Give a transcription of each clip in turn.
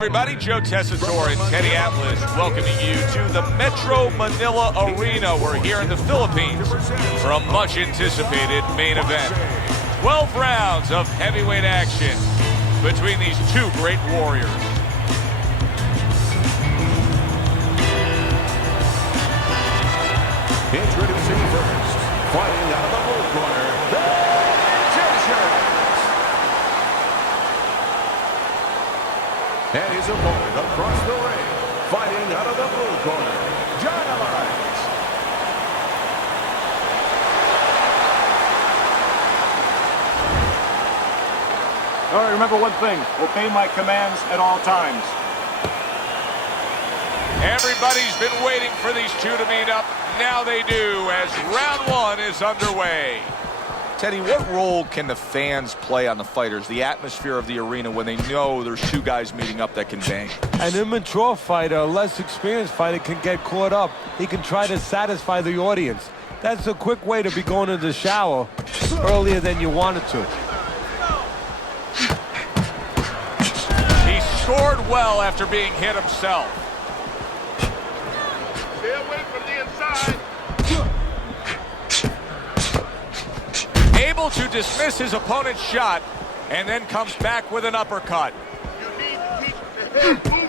Everybody, Joe Tessitore and Teddy Atlas welcoming you to the Metro Manila Arena. We're here in the Philippines for a much-anticipated main event. 12 rounds of heavyweight action between these two great warriors. Introducing first, fighting out of the blue corner, the Magicians. And his opponent across the ring, fighting out of the blue corner, Jameel. All right, remember one thing. Obey my commands at all times. Everybody's been waiting for these two to meet up. Now they do, as round one is underway. Teddy, what role can the fans play on the fighters, the atmosphere of the arena, when they know there's two guys meeting up that can bang? An immature fighter, a less experienced fighter, can get caught up. He can try to satisfy the audience. That's a quick way to be going to the shower earlier than you wanted to. He scored well after being hit himself. Stay away from the inside. Able to dismiss his opponent's shot, and then comes back with an uppercut. You need to keep the head moving.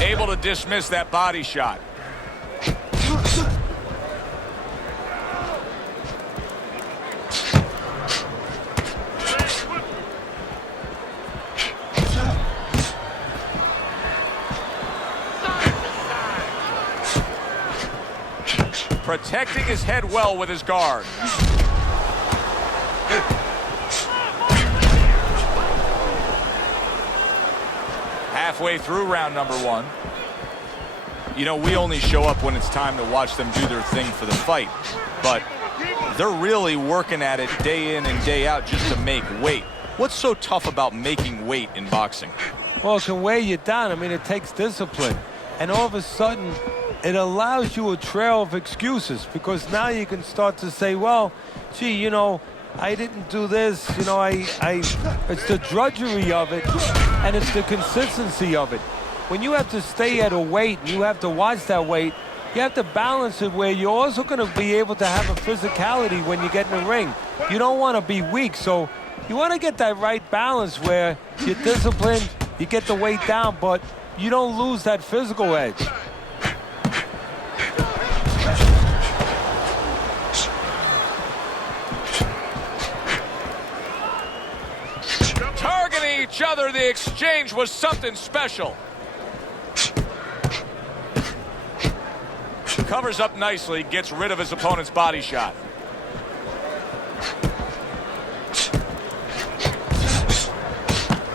Able to dismiss that body shot. Protecting his head well with his guard. Halfway through round number one. You know, we only show up when it's time to watch them do their thing for the fight, but they're really working at it day in and day out just to make weight. What's so tough about making weight in boxing? Well, it can weigh you down. I mean, it takes discipline. And all of a sudden, it allows you a trail of excuses, because now you can start to say, well, gee, you know, I didn't do this, you know, it's the drudgery of it, and it's the consistency of it. When you have to stay at a weight, and you have to watch that weight, you have to balance it where you're also going to be able to have a physicality when you get in the ring. You don't want to be weak, so you want to get that right balance where you're disciplined, you get the weight down, but you don't lose that physical edge. Targeting each other, the exchange was something special. Covers up nicely, gets rid of his opponent's body shot.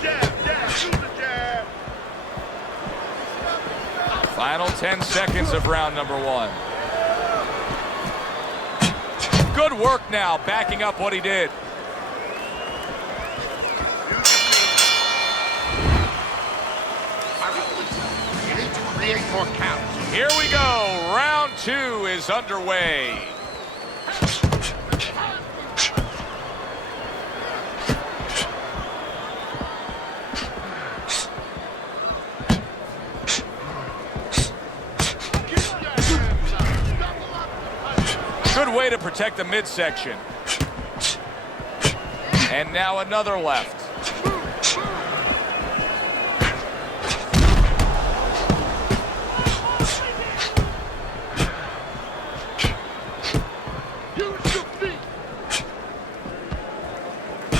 Jab, jab, shoot the jab. Final 10 seconds of round number one. Good work now, backing up what he did. You need to create more counts. Here we go. Round two is underway. Good way to protect the midsection. And now another left.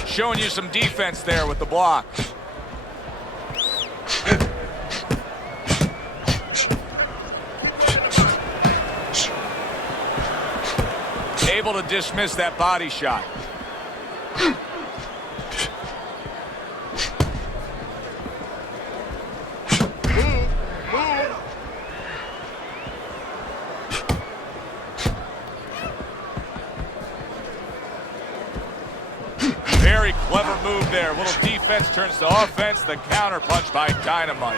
Showing you some defense there with the block. Able to dismiss that body shot. very clever move there. A little defense turns to offense. The counter punch by Dynamite.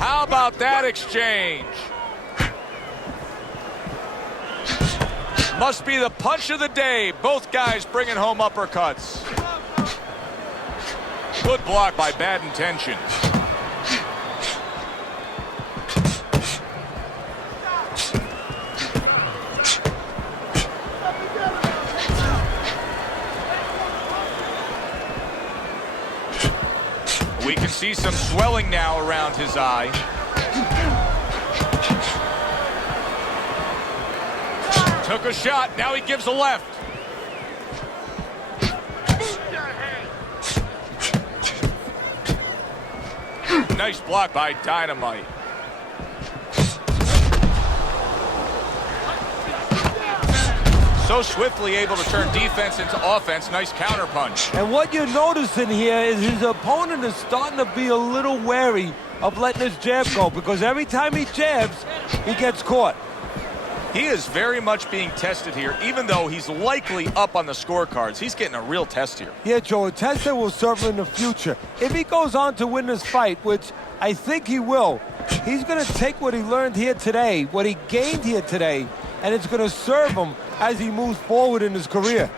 How about that exchange? Must be the punch of the day. Both guys bringing home uppercuts. Good block by Bad Intentions. We can see some swelling now around his eye. Took a shot, now he gives a left. Nice block by Dynamite. So swiftly able to turn defense into offense. Nice counter punch. And what you're noticing here is his opponent is starting to be a little wary of letting his jab go, because every time he jabs, he gets caught. He is very much being tested here, even though he's likely up on the scorecards. He's getting a real test here. Yeah, Joe, a test that will serve him in the future. If he goes on to win this fight, which I think he will, he's going to take what he learned here today, what he gained here today, and it's going to serve him as he moves forward in his career.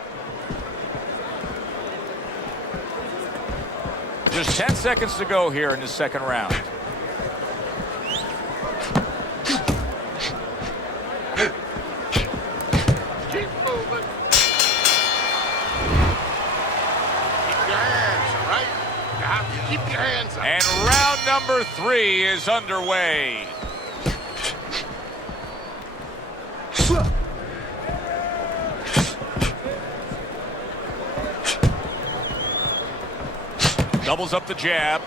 Just 10 seconds to go here in the second round. Keep moving. Keep your hands, all right? You have to keep your hands up. And round number 3 is underway. Doubles up the jab.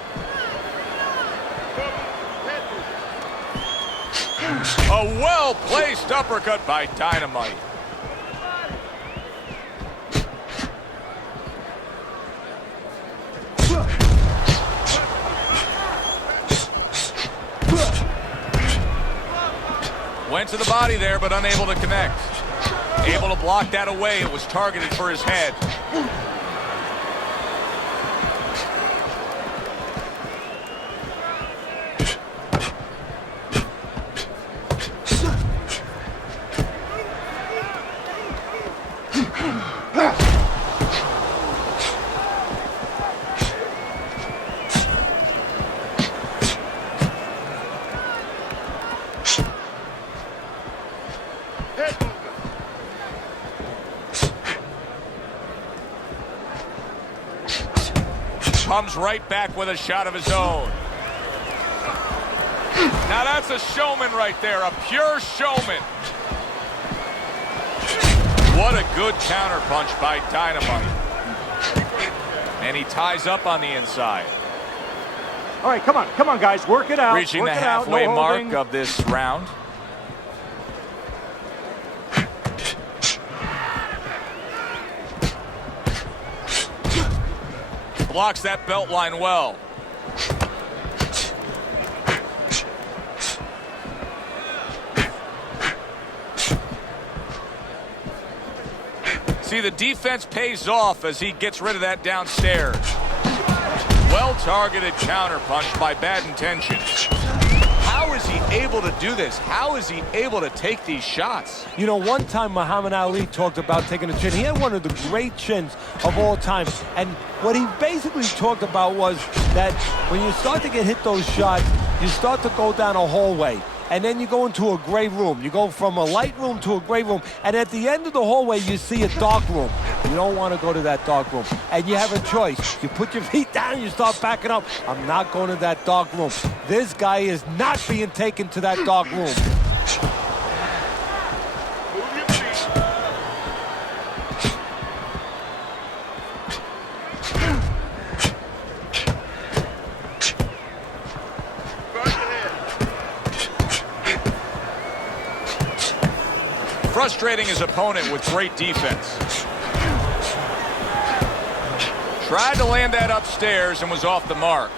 A well-placed uppercut by Dynamite. Went to the body there, but unable to connect. Able to block that away. It was targeted for his head. Head moving. Comes right back with a shot of his own. Now that's a showman right there, a pure showman. What a good counter punch by Dynamite. And he ties up on the inside. All right, come on, guys, work it out. Reaching work the it out. halfway No mark holding. of this round. Blocks that belt line well. See, the defense pays off as he gets rid of that downstairs. Well-targeted counter punch by Bad Intentions. How is he able to do this? How is he able to take these shots? You know, one time Muhammad Ali talked about taking a chin. He had one of the great chins of all time. And what he basically talked about was that when you start to get hit those shots, you start to go down a hallway. And then you go into a gray room. You go from a light room to a gray room. And at the end of the hallway, you see a dark room. You don't want to go to that dark room. And you have a choice. You put your feet down, you start backing up. I'm not going to that dark room. This guy is not being taken to that dark room. Move your feet. Guard your head. Frustrating his opponent with great defense. Tried to land that upstairs and was off the mark.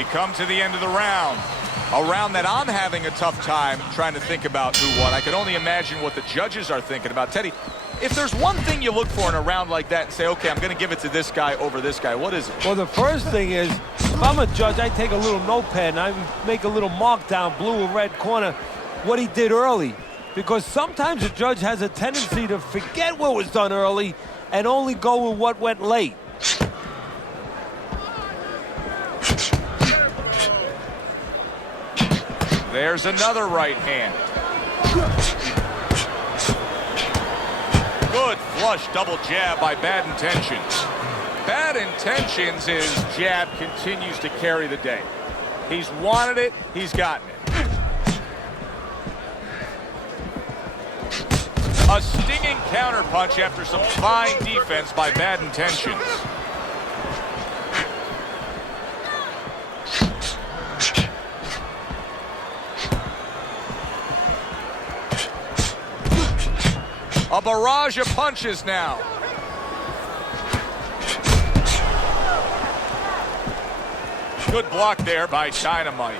We come to the end of the round. A round that I'm having a tough time trying to think about who won. I can only imagine what the judges are thinking about. Teddy, if there's one thing you look for in a round like that and say, okay, I'm going to give it to this guy over this guy, what is it? Well, the first thing is, if I'm a judge, I take a little notepad and I make a little mark down, blue or red corner, what he did early. Because sometimes a judge has a tendency to forget what was done early and only go with what went late. There's another right hand. Good flush double jab by Bad Intentions. Bad Intentions, his jab continues to carry the day. He's wanted it, he's gotten it. A stinging counterpunch after some fine defense by Bad Intentions. A barrage of punches now. Good block there by Dynamite.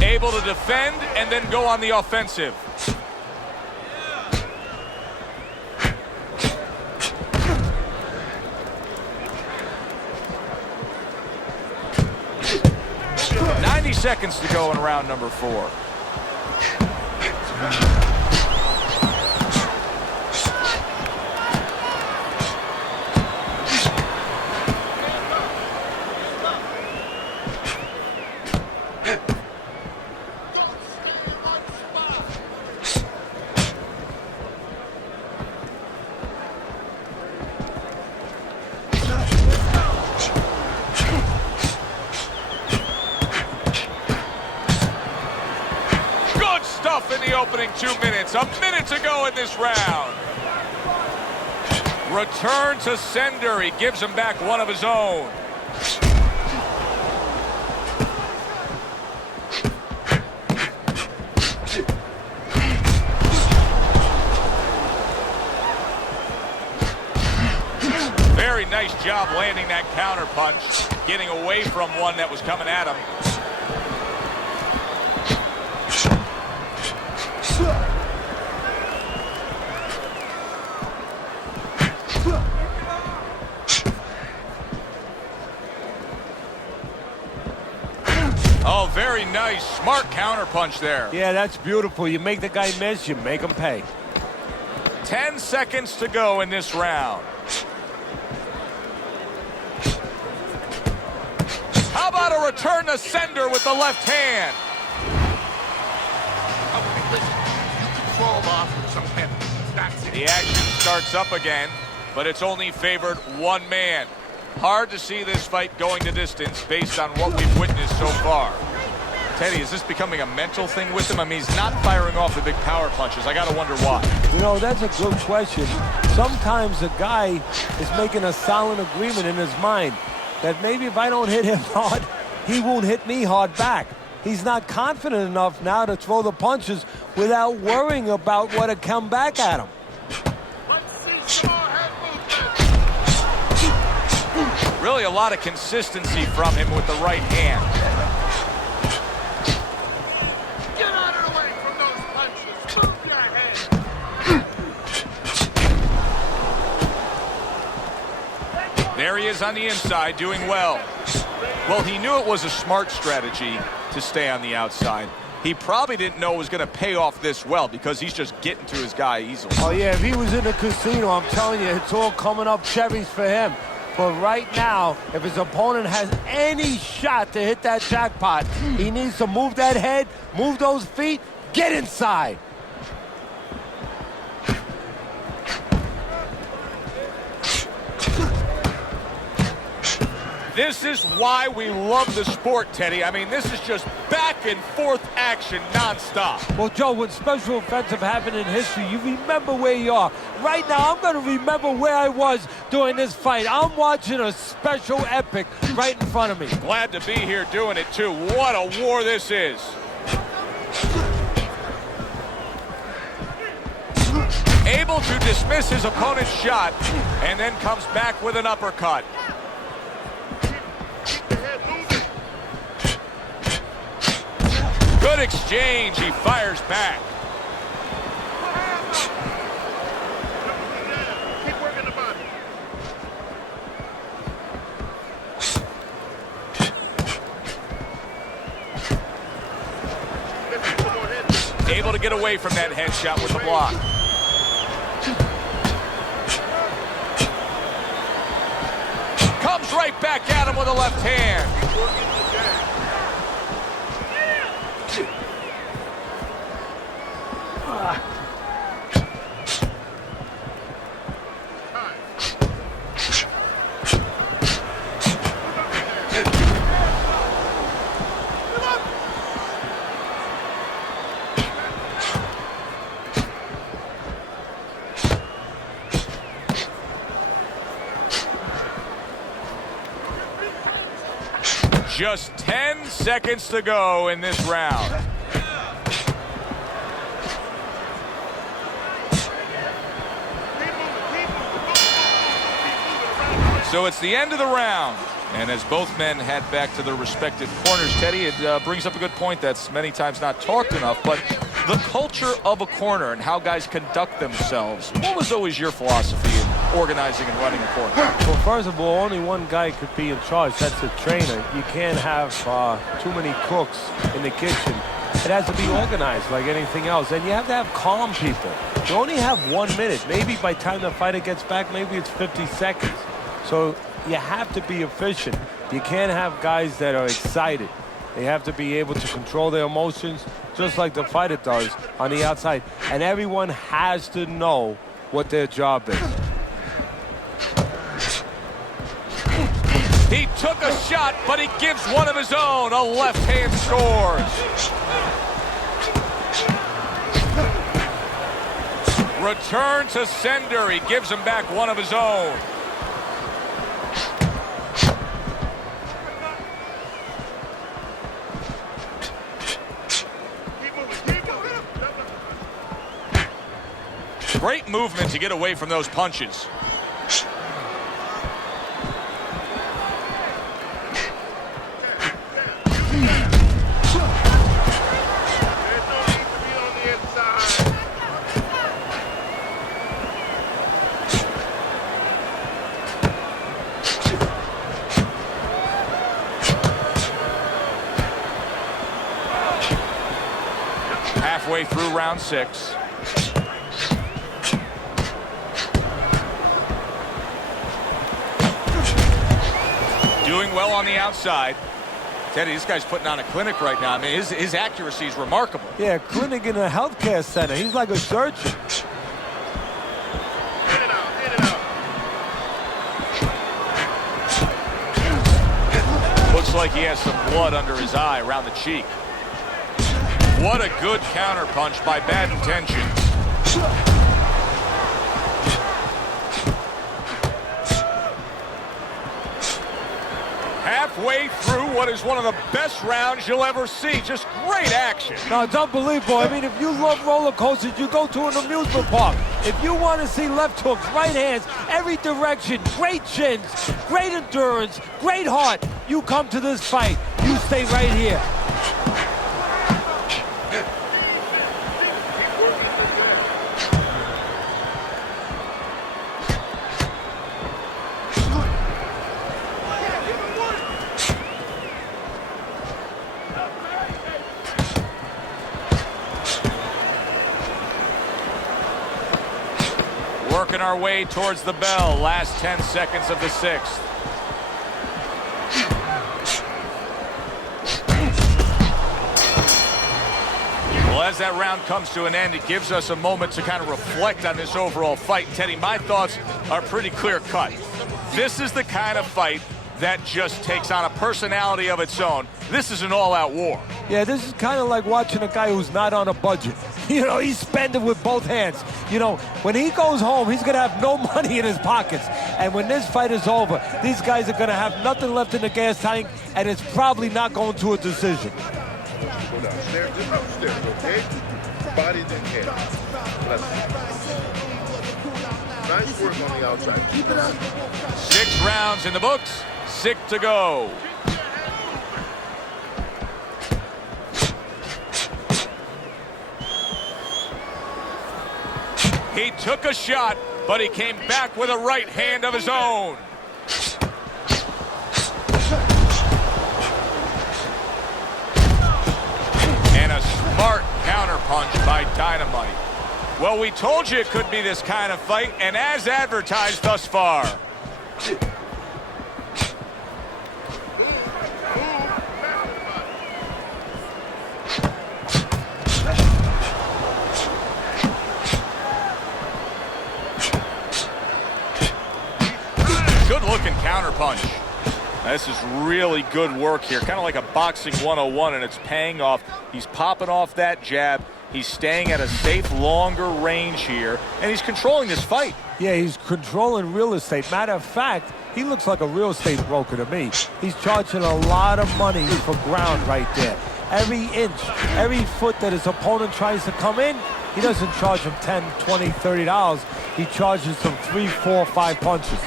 Able to defend and then go on the offensive. Seconds to go in round number 4. In the opening 2 minutes, a minute to go in this round. Return to sender. He gives him back one of his own. Very nice job landing that counter punch, getting away from one that was coming at him. Oh, very nice. Smart counterpunch there. Yeah, that's beautiful. You make the guy miss, you make him pay. 10 seconds to go in this round. How about a return to sender with the left hand? Okay, listen, you can fall off with some heavy. That's it. The action starts up again, but it's only favored one man. Hard to see this fight going the distance based on what we've witnessed so far. Teddy, is this becoming a mental thing with him? I mean, he's not firing off the big power punches. I got to wonder why. You know, that's a good question. Sometimes a guy is making a silent agreement in his mind that maybe if I don't hit him hard, he won't hit me hard back. He's not confident enough now to throw the punches without worrying about what will come back at him. Let's see some more head movement. Really a lot of consistency from him with the right hand. Get out of the way from those punches. Move your head. There he is on the inside, doing well. Well, he knew it was a smart strategy to stay on the outside. He probably didn't know it was going to pay off this well because he's just getting to his guy easily. Oh, yeah, if he was in the casino, I'm telling you, it's all coming up cherries for him. But right now, if his opponent has any shot to hit that jackpot, he needs to move that head, move those feet, get inside. This is why we love the sport, Teddy. I mean, this is just back and forth action nonstop. Well, Joe, when special events have happened in history, you remember where you are. Right now, I'm going to remember where I was during this fight. I'm watching a special epic right in front of me. Glad to be here doing it, too. What a war this is. Able to dismiss his opponent's shot and then comes back with an uppercut. Good exchange. He fires back. Keep working the body. Able to get away from that headshot with the block. Comes right back at him with a left hand. Just 10 seconds to go in this round. So it's the end of the round. And as both men head back to their respective corners, Teddy, it brings up a good point that's many times not talked enough, but the culture of a corner and how guys conduct themselves. What was always your philosophy in organizing and running a corner? Well, first of all, only one guy could be in charge. That's the trainer. You can't have too many cooks in the kitchen. It has to be organized like anything else. And you have to have calm people. You only have 1 minute. Maybe by the time the fighter gets back, maybe it's 50 seconds. So you have to be efficient. You can't have guys that are excited. They have to be able to control their emotions just like the fighter does on the outside. And everyone has to know what their job is. He took a shot, but he gives one of his own. A left hand scores. Return to sender. He gives him back one of his own. Great movement to get away from those punches. Halfway through round 6. Doing well on the outside. Teddy, this guy's putting on a clinic right now. I mean, his accuracy is remarkable. Yeah, clinic in a healthcare center. He's like a surgeon. Looks like he has some blood under his eye around the cheek. What a good counterpunch by Bad Intentions. Halfway through what is one of the best rounds you'll ever see. Just great action. No, it's unbelievable. I mean, if you love roller coasters, you go to an amusement park. If you want to see left hooks, right hands, every direction, great chins, great endurance, great heart, you come to this fight. You stay right here. Working our way towards the bell. Last 10 seconds of the 6th. Well, as that round comes to an end, it gives us a moment to kind of reflect on this overall fight. Teddy, my thoughts are pretty clear cut. This is the kind of fight that just takes on a personality of its own. This is an all-out war. Yeah, this is kind of like watching a guy who's not on a budget. You know, he's spending with both hands. You know, when he goes home, he's going to have no money in his pockets. And when this fight is over, these guys are going to have nothing left in the gas tank, and it's probably not going to a decision. Go downstairs, just upstairs, okay? Body then head. Bless you. Nice work on the outside. Keep it up. 6 rounds in the books, 6 to go. He took a shot, but he came back with a right hand of his own. And a smart counterpunch by Dynamite. Well, we told you it could be this kind of fight, and as advertised thus far. Good-looking counterpunch. This is really good work here, kind of like a boxing 101, and it's paying off. He's popping off that jab. He's staying at a safe, longer range here, and he's controlling this fight. Yeah, he's controlling real estate. Matter of fact, he looks like a real estate broker to me. He's charging a lot of money for ground right there. Every inch, every foot that his opponent tries to come in, he doesn't charge him $10, $20, $30. He charges them 3, 4, 5 punches.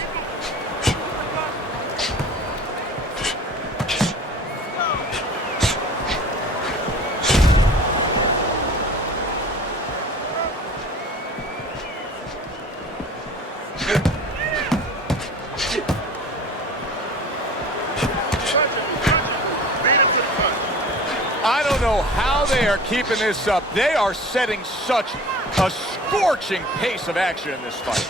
I don't know how they are keeping this up. They are setting such a scorching pace of action in this fight.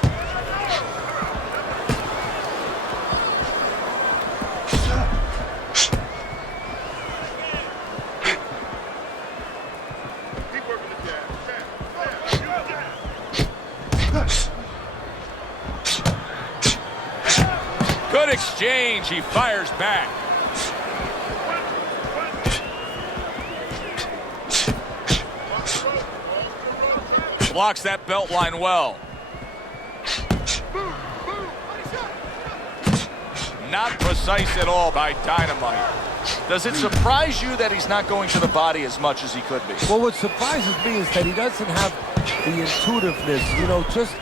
Keep working the jab. Good exchange. He fires back. Blocks that belt line well. Not precise at all by Dynamite. Does it surprise you that he's not going to the body as much as he could be? Well, what surprises me is that he doesn't have the intuitiveness, you know, just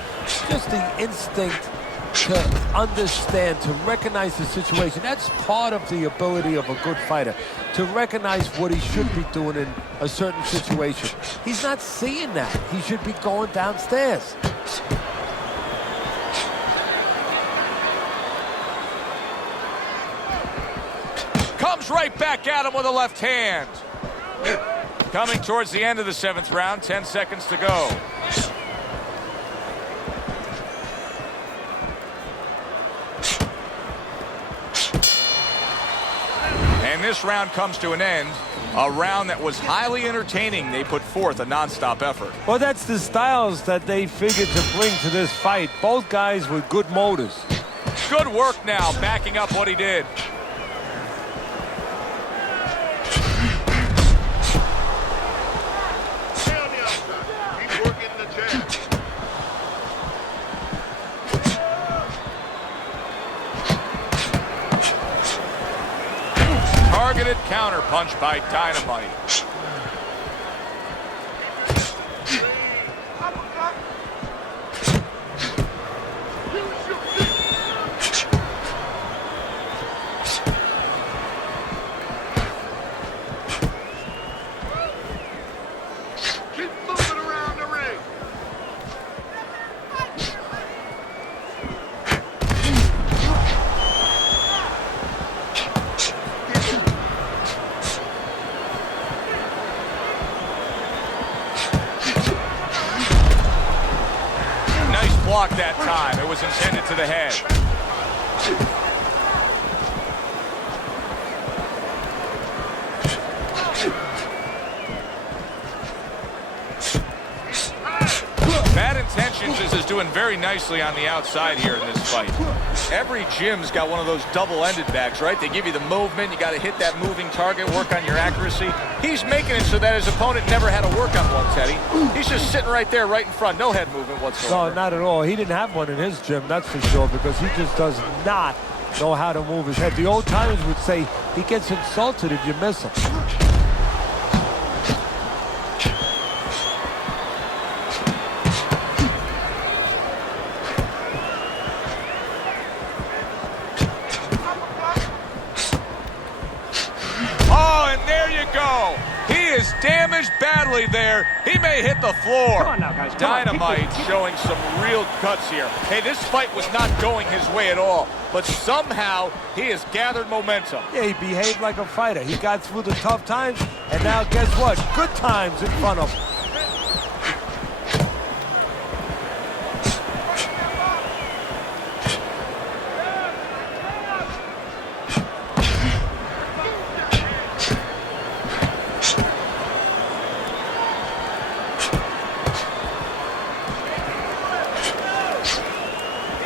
the instinct to understand, to recognize the situation. That's part of the ability of a good fighter, to recognize what he should be doing in a certain situation. He's not seeing that. He should be going downstairs. Comes right back at him with a left hand. Coming towards the end of the 7th round, 10 seconds to go. And this round comes to an end. A round that was highly entertaining. They put forth a nonstop effort. Well, that's the styles that they figured to bring to this fight. Both guys with good motors. Good work now, backing up what he did. Stay on the outside. Keep working the jab. Targeted counterpunch by Dynamite. Keep moving around the ring. Nice block that time. It was intended to the head. Bad Intentions is doing very nicely on the outside here in this fight. Every gym's got one of those double-ended bags, right? They give you the movement. You got to hit that moving target, work on your accuracy. He's making it so that his opponent never had to work on one, Teddy. He's just sitting right there, right in front. No head movement whatsoever. No, not at all. He didn't have one in his gym, that's for sure, because he just does not know how to move his head. The old timers would say he gets insulted if you miss him. badly there. He may hit the floor. Come on now, guys. Come on. Dynamite showing some real guts here. Hey, this fight was not going his way at all, but somehow he has gathered momentum. Yeah, he behaved like a fighter. He got through the tough times, and now guess what? Good times in front of him.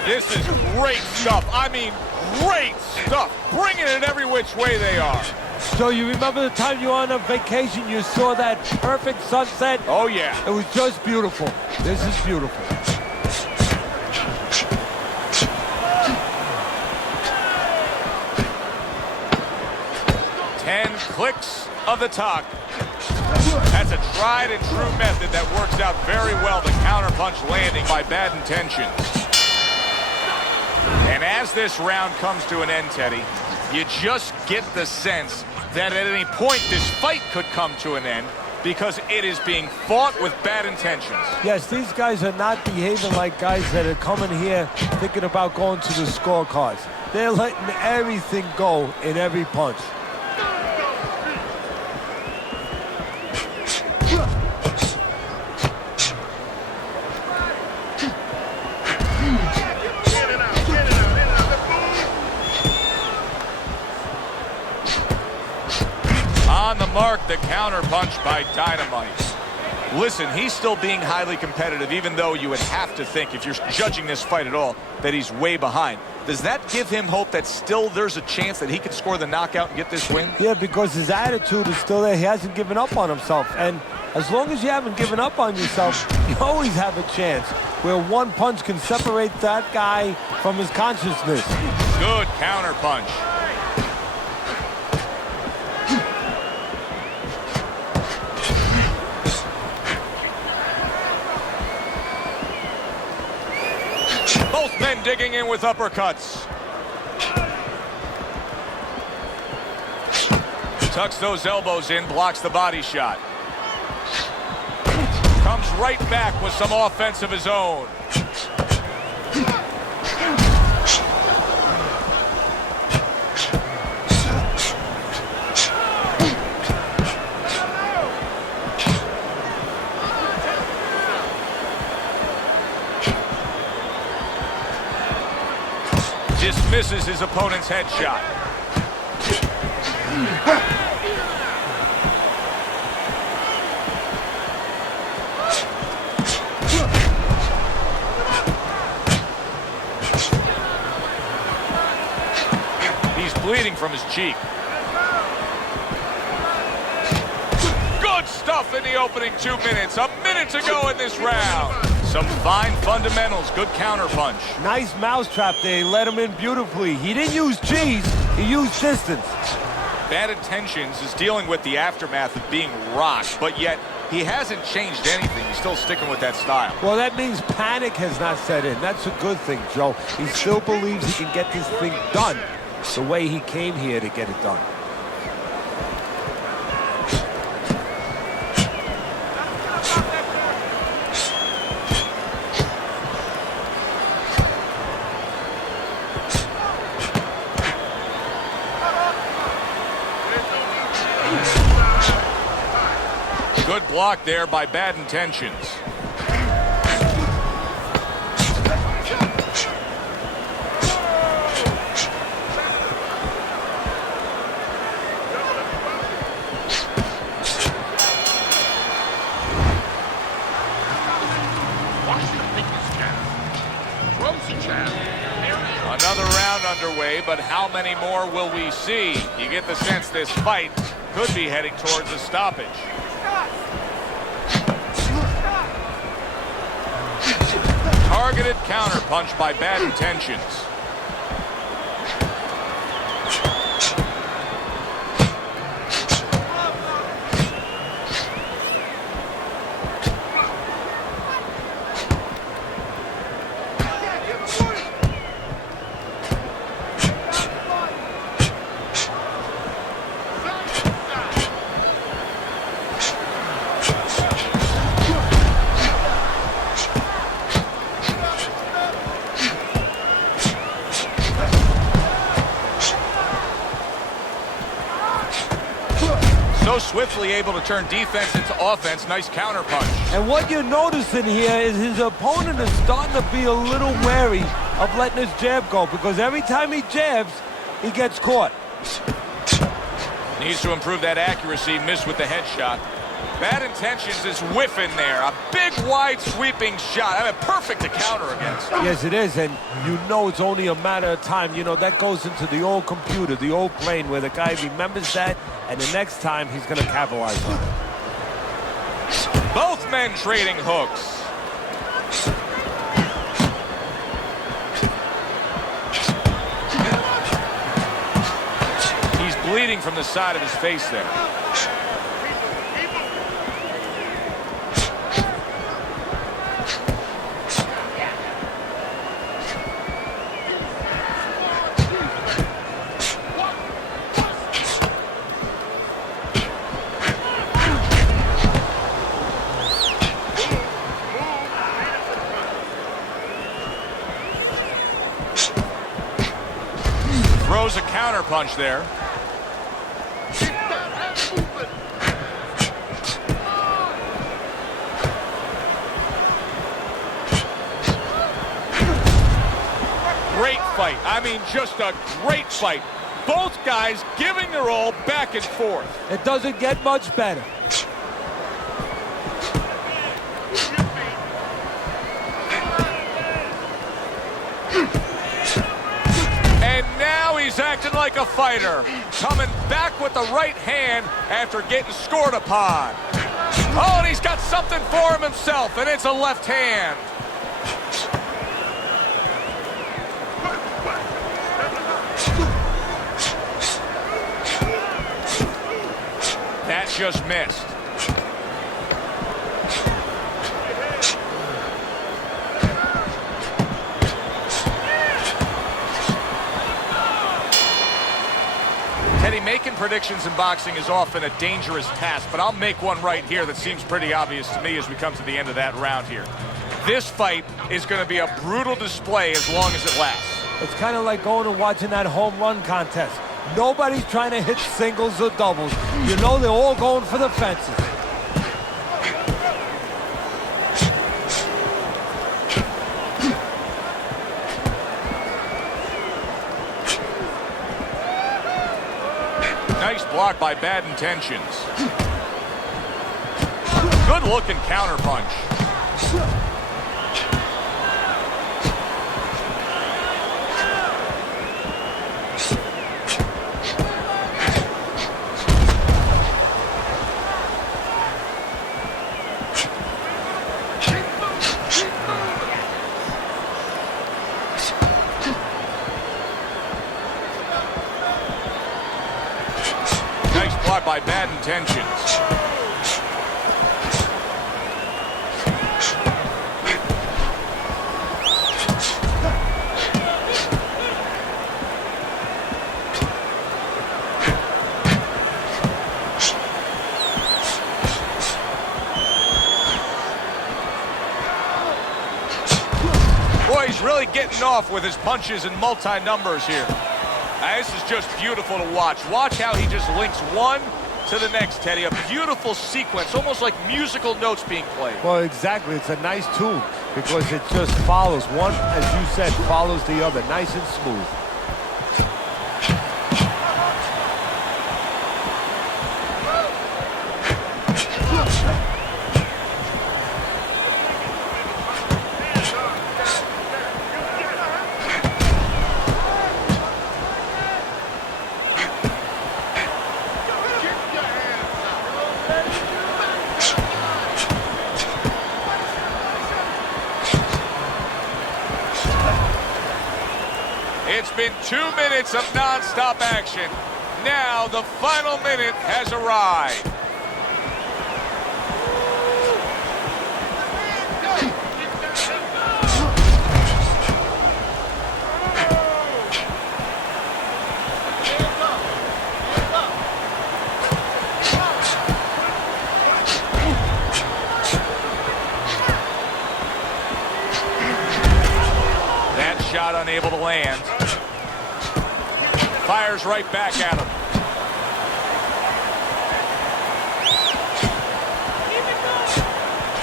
This is great stuff. I mean, great stuff. Bringing it every which way they are. So you remember the time you were on a vacation, you saw that perfect sunset? Oh, yeah. It was just beautiful. This is beautiful. Ten clicks of the talk. That's a tried and true method that works out very well. The counterpunch landing by Bad Intentions. And as this round comes to an end, Teddy, you just get the sense that at any point this fight could come to an end because it is being fought with bad intentions. Yes, these guys are not behaving like guys that are coming here thinking about going to the scorecards. They're letting everything go in every punch. On the mark, the counterpunch by Dynamite. Listen, he's still being highly competitive, even though you would have to think, if you're judging this fight at all, that he's way behind. Does that give him hope that still there's a chance that he can score the knockout and get this win? Yeah, because his attitude is still there. He hasn't given up on himself. And as long as you haven't given up on yourself, you always have a chance where one punch can separate that guy from his consciousness. Good counterpunch. Both men digging in with uppercuts. Tucks those elbows in, blocks the body shot. Comes right back with some offense of his own. Dismisses his opponent's headshot. He's bleeding from his cheek. Good stuff in the opening 2 minutes. A minute to go in this round. Some fine fundamentals, good counterpunch. Nice mousetrap there. He let him in beautifully. He didn't use cheese. He used distance. Bad Intentions is dealing with the aftermath of being rocked, but yet he hasn't changed anything. He's still sticking with that style. Well, that means panic has not set in. That's a good thing, Joe. He still believes he can get this thing done the way he came here to get it done. Good block there by Bad Intentions. Watch the biggest jab. Throws a jab. Another round underway, but how many more will we see? You get the sense this fight could be heading towards a stoppage. Targeted counterpunch by Bad Intentions. actually able to turn defense into offense. Nice counter punch. And what you're noticing here is his opponent is starting to be a little wary of letting his jab go, because every time he jabs, he gets caught. Needs to improve that accuracy. Missed with the headshot. Bad intentions is whiffing there. A big, wide, sweeping shot. I mean, perfect to counter against. Yes, it is, and you know it's only a matter of time. You know, that goes into the old computer, the old brain, where the guy remembers that, and the next time he's going to capitalize on it. Both men trading hooks. He's bleeding from the side of his face there. Throws a counter punch there. Great fight. I mean, just a great fight. Both guys giving their all back and forth. It doesn't get much better. And now he's acting like a fighter. Coming back with the right hand after getting scored upon. Oh, and he's got something for him himself, and it's a left hand. That just missed. Teddy, making predictions in boxing is often a dangerous task, but I'll make one right here that seems pretty obvious to me as we come to the end of that round here. This fight is going to be a brutal display as long as it lasts. It's kind of like going and watching that home run contest. Nobody's trying to hit singles or doubles. You know they're all going for the fences. Nice block by Bad Intentions. Good looking counter punch. By Bad Intentions. Boy, he's really getting off with his punches and multi-numbers here. This is just beautiful to watch. Watch how he just links one to the next, Teddy. A beautiful sequence, almost like musical notes being played. Well, exactly. It's a nice tune because it just follows. One, as you said, follows the other. Nice and smooth. It's been 2 minutes of non-stop action. Now the final minute has arrived. That shot unable to land. Fires right back at him.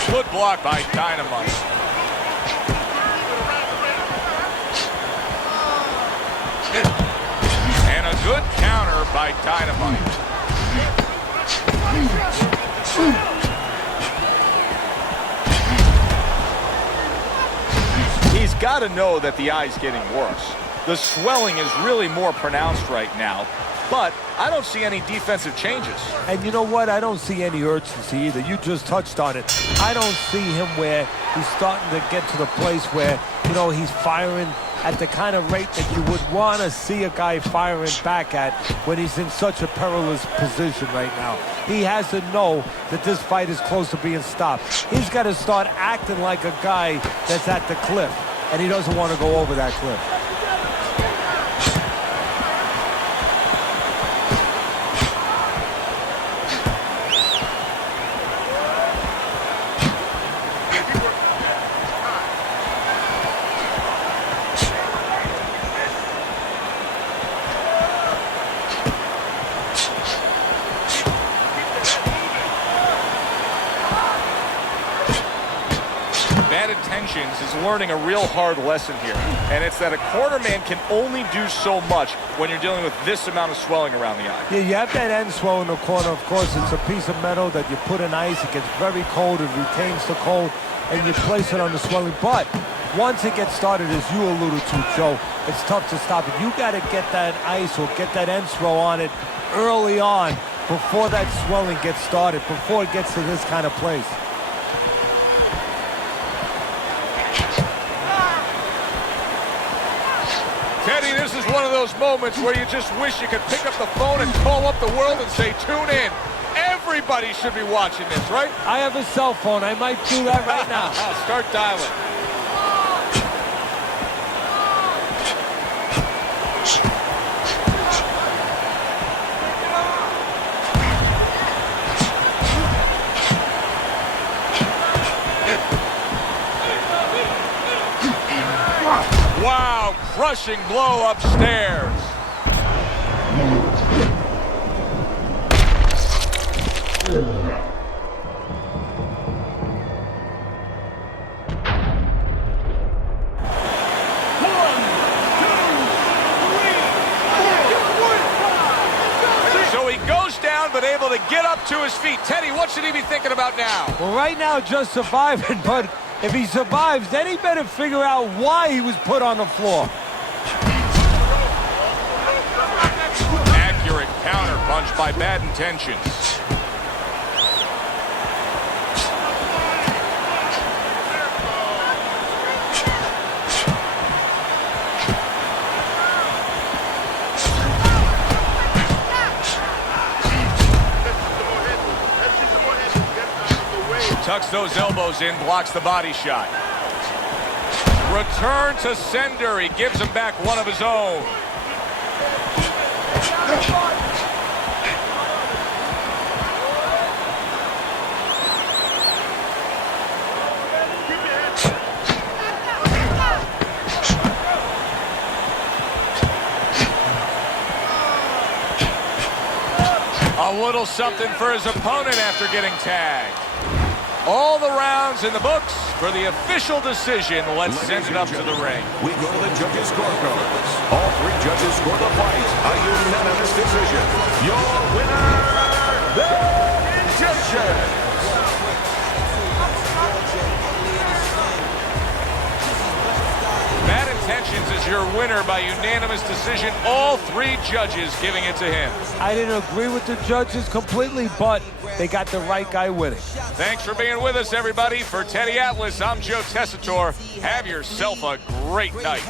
Good block by Dynamite. And a good counter by Dynamite. He's got to know that the eye's getting worse. The swelling is really more pronounced right now, but I don't see any defensive changes. And you know what? I don't see any urgency either. You just touched on it. I don't see him where he's starting to get to the place where, you know, he's firing at the kind of rate that you would want to see a guy firing back at when he's in such a perilous position right now. He has to know that this fight is close to being stopped. He's got to start acting like a guy that's at the cliff, and he doesn't want to go over that cliff. Bad Intentions is learning a real hard lesson here, and it's that a corner man can only do so much when you're dealing with this amount of swelling around the eye. Yeah, you have that end swell in the corner. Of course, it's a piece of metal that you put in ice. It gets very cold. It retains the cold, and you place it on the swelling. But once it gets started, as you alluded to, Joe, it's tough to stop it. You got to get that ice or get that end swell on it early on before that swelling gets started, before it gets to this kind of place. Teddy, this is one of those moments where you just wish you could pick up the phone and call up the world and say, tune in. Everybody should be watching this, right? I have a cell phone. I might do that right now. Start dialing. Wow, crushing blow upstairs. So he goes down, but able to get up to his feet. Teddy, what should he be thinking about now? Well, right now, just surviving, but if he survives, then he better figure out why he was put on the floor. Accurate counter punch by Bad Intentions. Tucks those elbows in, blocks the body shot. Return to sender. He gives him back one of his own. A little something for his opponent after getting tagged. All the rounds in the books for the official decision. Let's send it up to the ring. We go to the judges' scorecards. All three judges score the fight. A unanimous decision. Your winner, Bad Intentions. Bad Intentions is your winner by unanimous decision. All three judges giving it to him. I didn't agree with the judges completely, but they got the right guy winning. Thanks for being with us, everybody. For Teddy Atlas, I'm Joe Tessitore. Have yourself a great night.